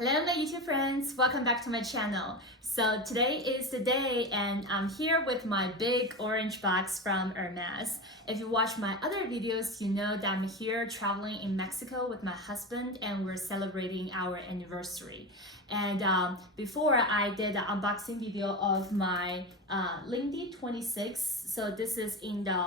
Hello my YouTube friends, welcome back to my channel. So today is the day and I'm here with my big orange box from Hermes. If you watch my other videos, you know that I'm here traveling in Mexico with my husband and we're celebrating our anniversary. And before I did an unboxing video of my Lindy 26, so this is in the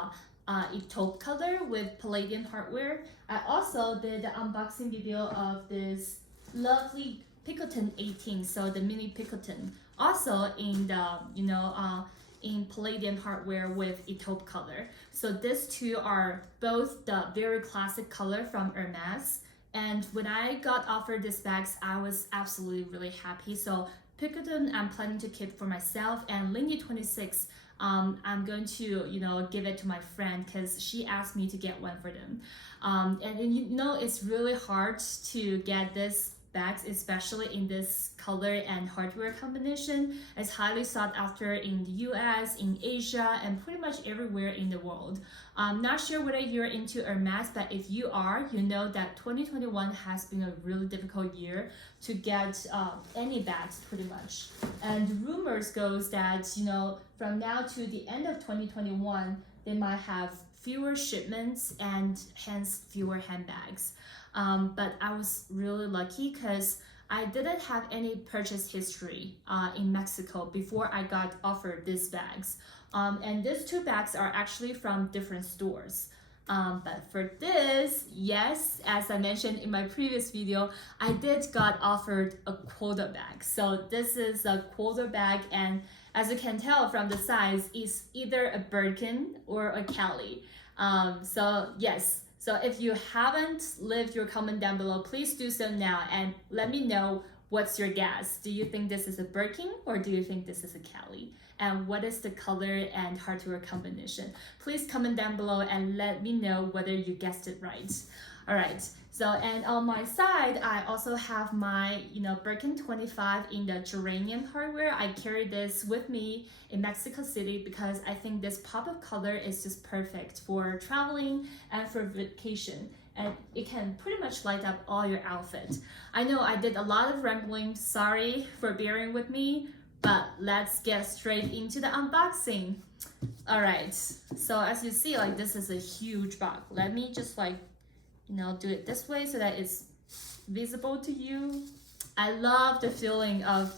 Etoupe color with palladium hardware. I also did the unboxing video of this lovely Picoton 18, so the mini Picoton, also in the in palladium hardware with Etoupe color. So these two are both the very classic color from Hermes. And when I got offered these bags, I was absolutely really happy. So Picoton I'm planning to keep for myself, and Lindy 26 I'm going to give it to my friend because she asked me to get one for them. And it's really hard to get this bags, especially in this color and hardware combination. It's highly sought after in the US, in Asia, and pretty much everywhere in the world. I'm not sure whether you're into Hermes, but if you are, you know that 2021 has been a really difficult year to get any bags pretty much. And rumors goes that, from now to the end of 2021, they might have fewer shipments and hence fewer handbags. But I was really lucky because I didn't have any purchase history in Mexico before I got offered these bags. And these two bags are actually from different stores. But for this, yes, as I mentioned in my previous video, I did got offered a Quota bag. So this is a Quota bag, and as you can tell from the size, it's either a Birkin or a Cali. So yes. So if you haven't left your comment down below, please do so now and let me know what's your guess. Do you think this is a Birkin or do you think this is a Cali? And what is the color and hardware combination? Please comment down below and let me know whether you guessed it right. All right, so and on my side, I also have my Birkin 25 in the geranium hardware. I carry this with me in Mexico City because I think this pop of color is just perfect for traveling and for vacation. And it can pretty much light up all your outfit. I know I did a lot of rambling, sorry for bearing with me, but let's get straight into the unboxing. All right, so as you see, this is a huge box. Let me just do it this way so that it's visible to you. I love the feeling of,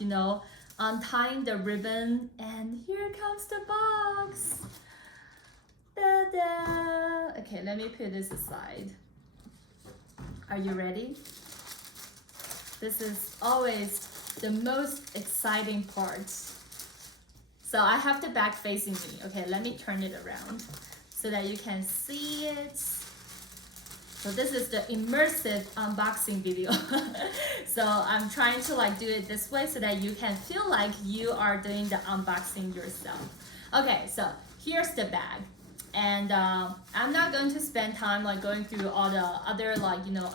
untying the ribbon, and here comes the box. Ta-da! Okay, let me put this aside. Are you ready? This is always the most exciting part. So I have the bag facing me. Okay, let me turn it around so that you can see it. So this is the immersive unboxing video. So I'm trying to do it this way so that you can feel like you are doing the unboxing yourself. Okay, so here's the bag. And I'm not going to spend time going through all the other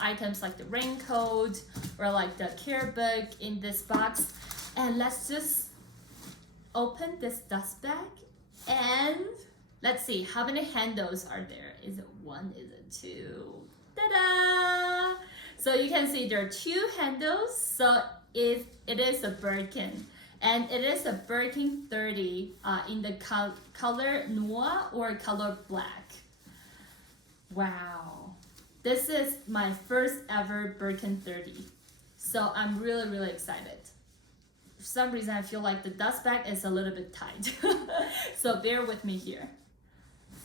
items like the raincoat or the care book in this box. And let's just open this dust bag and let's see how many handles are there. Is it one? Is it two? Ta-da! So you can see there are two handles. So it is a Birkin, and it is a Birkin 30 in the color noir or color black. Wow, this is my first ever Birkin 30. So I'm really, really excited. For some reason, I feel like the dust bag is a little bit tight. So bear with me here.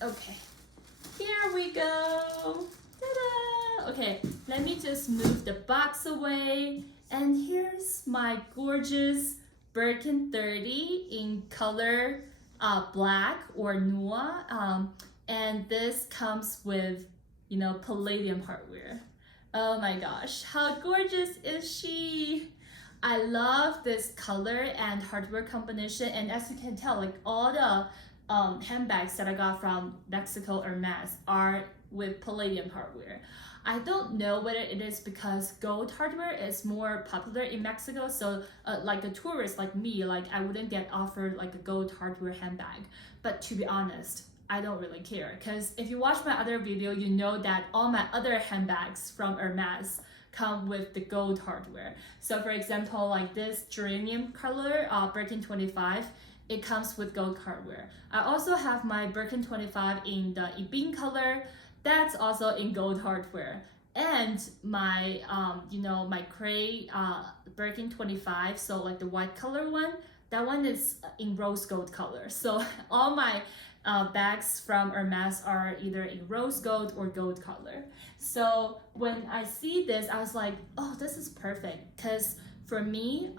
Okay, here we go. Ta-da! Okay, let me just move the box away. And here's my gorgeous Birkin 30 in color black or noir. And this comes with, palladium hardware. Oh my gosh, how gorgeous is she? I love this color and hardware combination. And as you can tell, all the handbags that I got from Mexico Hermes are with palladium hardware. I don't know whether it is because gold hardware is more popular in Mexico, so like a tourist like me, I wouldn't get offered a gold hardware handbag. But to be honest, I don't really care because if you watch my other video, you know that all my other handbags from Hermes come with the gold hardware. So for example, like this geranium color Birkin 25, it comes with gold hardware. I also have my Birkin 25 in the ebene color, that's also in gold hardware. And my my gray Birkin 25, so like the white color one, that one is in rose gold color. So all my bags from Hermes are either in rose gold or gold color. So when I see this, I was like, oh, this is perfect. Because for me,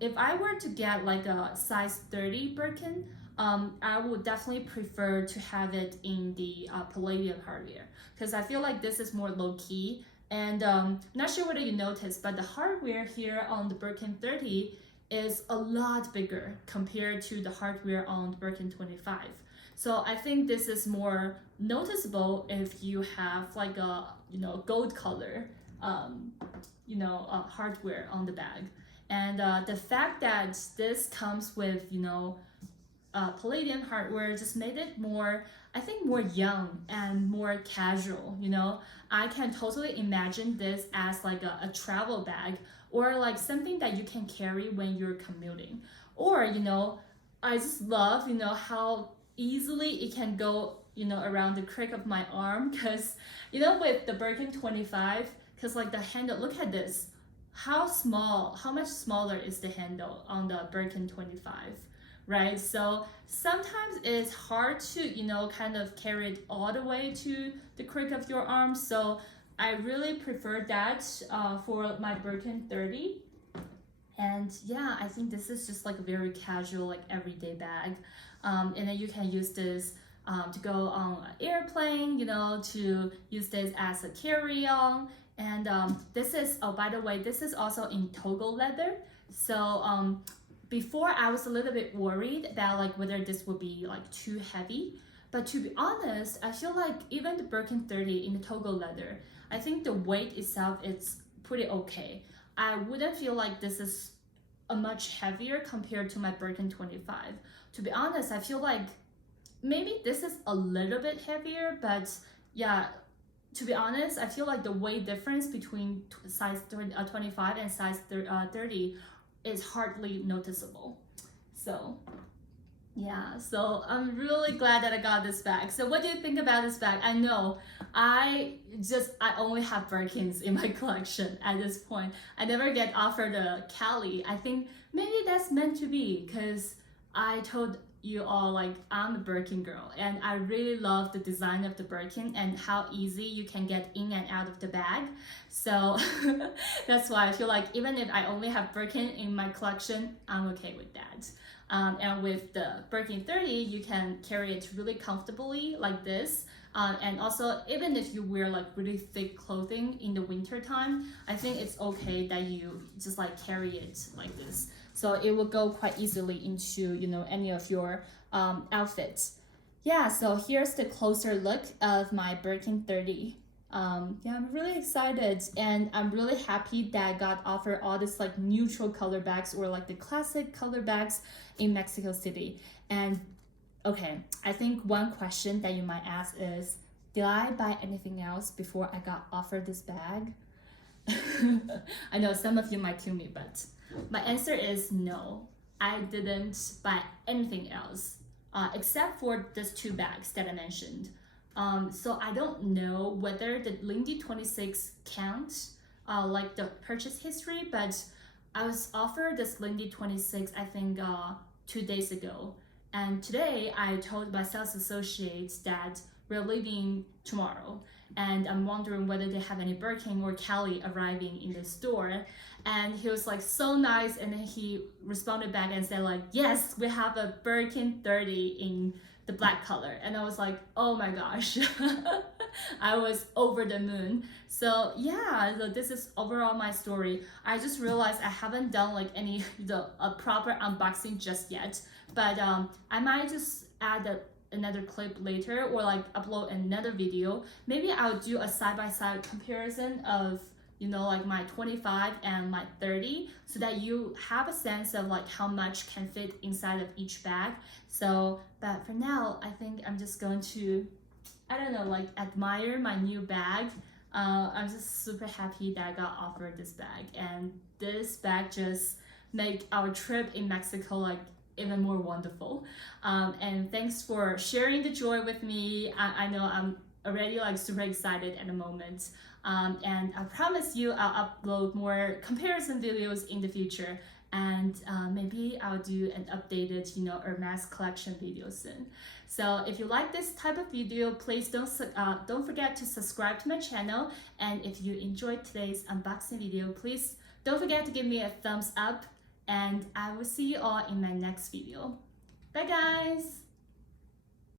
if I were to get like a size 30 Birkin, I would definitely prefer to have it in the palladium hardware, because I feel like this is more low-key. And not sure whether you noticed, but the hardware here on the Birkin 30 is a lot bigger compared to the hardware on the Birkin 25. So I think this is more noticeable if you have like a gold color hardware on the bag. And the fact that this comes with palladium hardware just made it more, I think, more young and more casual. I can totally imagine this as like a travel bag, or like something that you can carry when you're commuting. Or I just love how easily it can go around the crick of my arm, because with the Birkin 25, because like the handle, look at this, how much smaller is the handle on the Birkin 25, right? So sometimes it's hard to kind of carry it all the way to the crick of your arm. So I really prefer that for my Birkin 30. And yeah, I think this is just like a very casual, like everyday bag. And then you can use this to go on an airplane, to use this as a carry-on. And this is, oh, by the way, this is also in Togo leather. So before I was a little bit worried about like whether this would be like too heavy. But to be honest, I feel like even the Birkin 30 in the Togo leather, I think the weight itself is pretty okay. I wouldn't feel like this is a much heavier compared to my Birkin 25. To be honest, I feel like maybe this is a little bit heavier, but yeah, to be honest, I feel like the weight difference between size 25 and size 30 is hardly noticeable. So yeah, so I'm really glad that I got this bag. So what do you think about this bag? I know I only have Birkins in my collection at this point. I never get offered a Cali. I think maybe that's meant to be, because I told you all like I'm a Birkin girl, and I really love the design of the Birkin and how easy you can get in and out of the bag. So that's why I feel like even if I only have Birkin in my collection, I'm okay with that. And with the Birkin 30, you can carry it really comfortably like this. And also, even if you wear like really thick clothing in the winter time, I think it's okay that you just like carry it like this. So it will go quite easily into any of your outfits. Yeah, so here's the closer look of my Birkin 30. Yeah, I'm really excited, and I'm really happy that I got offered all this like neutral color bags, or like the classic color bags in Mexico City. And okay, I think one question that you might ask is, did I buy anything else before I got offered this bag? I know some of you might kill me, but my answer is no. I didn't buy anything else except for these two bags that I mentioned. So I don't know whether the Lindy 26 counts like the purchase history, but I was offered this Lindy 26 I think 2 days ago, and today I told my sales associates that we're leaving tomorrow, and I'm wondering whether they have any Birkin or Cali arriving in the store. And he was like so nice, and then he responded back and said like, yes, we have a Birkin 30 in the black color. And I was like, oh my gosh. I was over the moon. So yeah, so this is overall my story. I just realized I haven't done like any a proper unboxing just yet, but I might just add another clip later, or like upload another video. Maybe I'll do a side-by-side comparison of like my 25 and my 30, so that you have a sense of like how much can fit inside of each bag. So, but for now, I think I'm just going to, I don't know, like admire my new bag I'm just super happy that I got offered this bag, and this bag just make our trip in Mexico like even more wonderful. And thanks for sharing the joy with me. I know I'm already like super excited at the moment. And I promise you I'll upload more comparison videos in the future, and maybe I'll do an updated, Hermes collection video soon. So if you like this type of video, please don't forget to subscribe to my channel. And if you enjoyed today's unboxing video, please don't forget to give me a thumbs up, and I will see you all in my next video. Bye guys!